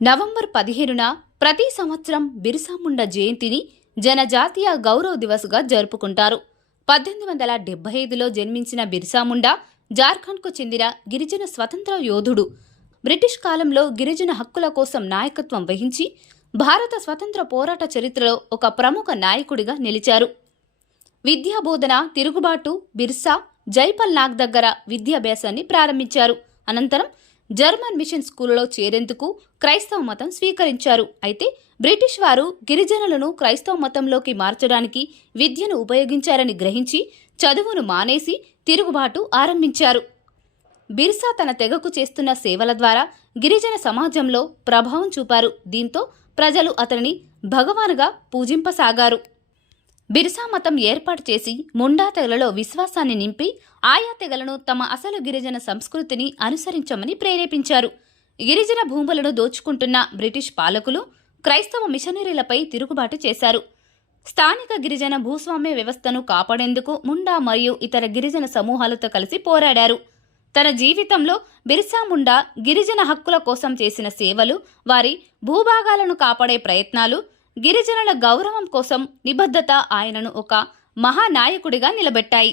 November 15న ప్రతి సంవత్సరం బిర్సా ముండా జయంతిని జనజాతీయ గౌరవ దివస్గా జరుపుకుంటారు. 1875లో జన్మించిన బిర్సా ముండా జార్ఖండ్కు చెందిన గిరిజన స్వతంత్ర యోధుడు. బ్రిటిష్ కాలంలో గిరిజన హక్కుల కోసం నాయకత్వం వహించి భారత స్వతంత్ర పోరాట చరిత్రలో ఒక ప్రముఖ నాయకుడిగా నిలిచారు. విద్యాబోధన, తిరుగుబాటు బిర్సా జైపల్ నాగ్ దగ్గర విద్యాభ్యాసాన్ని ప్రారంభించారు. అనంతరం జర్మన్ మిషన్ స్కూలులో చేరేందుకు క్రైస్తవ మతం స్వీకరించారు. అయితే బ్రిటిష్ వారు గిరిజనులను క్రైస్తవ మతంలోకి మార్చడానికి విద్యను ఉపయోగించారని గ్రహించి చదువును మానేసి తిరుగుబాటు ఆరంభించారు. బిర్సా తన తెగకు చేస్తున్న సేవల ద్వారా గిరిజన సమాజంలో ప్రభావం చూపారు. దీంతో ప్రజలు అతనిని భగవానుగా పూజింపసాగారు. బిర్సా మతం ఏర్పాటు చేసి ముండా తెగలలో విశ్వాసాన్ని నింపి ఆయా తెగలను తమ అసలు గిరిజన సంస్కృతిని అనుసరించమని ప్రేరేపించారు. గిరిజన భూములను దోచుకుంటున్న బ్రిటిష్ పాలకులు క్రైస్తవ మిషనరీలపై తిరుగుబాటు చేశారు. స్థానిక గిరిజన భూస్వామ్య వ్యవస్థను కాపాడేందుకు ముండా మరియు ఇతర గిరిజన సమూహాలతో కలిసి పోరాడారు. తన జీవితంలో బిర్సా ముండా గిరిజన హక్కుల కోసం చేసిన సేవలు, వారి భూభాగాలను కాపాడే ప్రయత్నాలు, గిరిజనుల గౌరవం కోసం నిబద్ధత ఆయనను ఒక మహానాయకుడిగా నిలబెట్టాయి.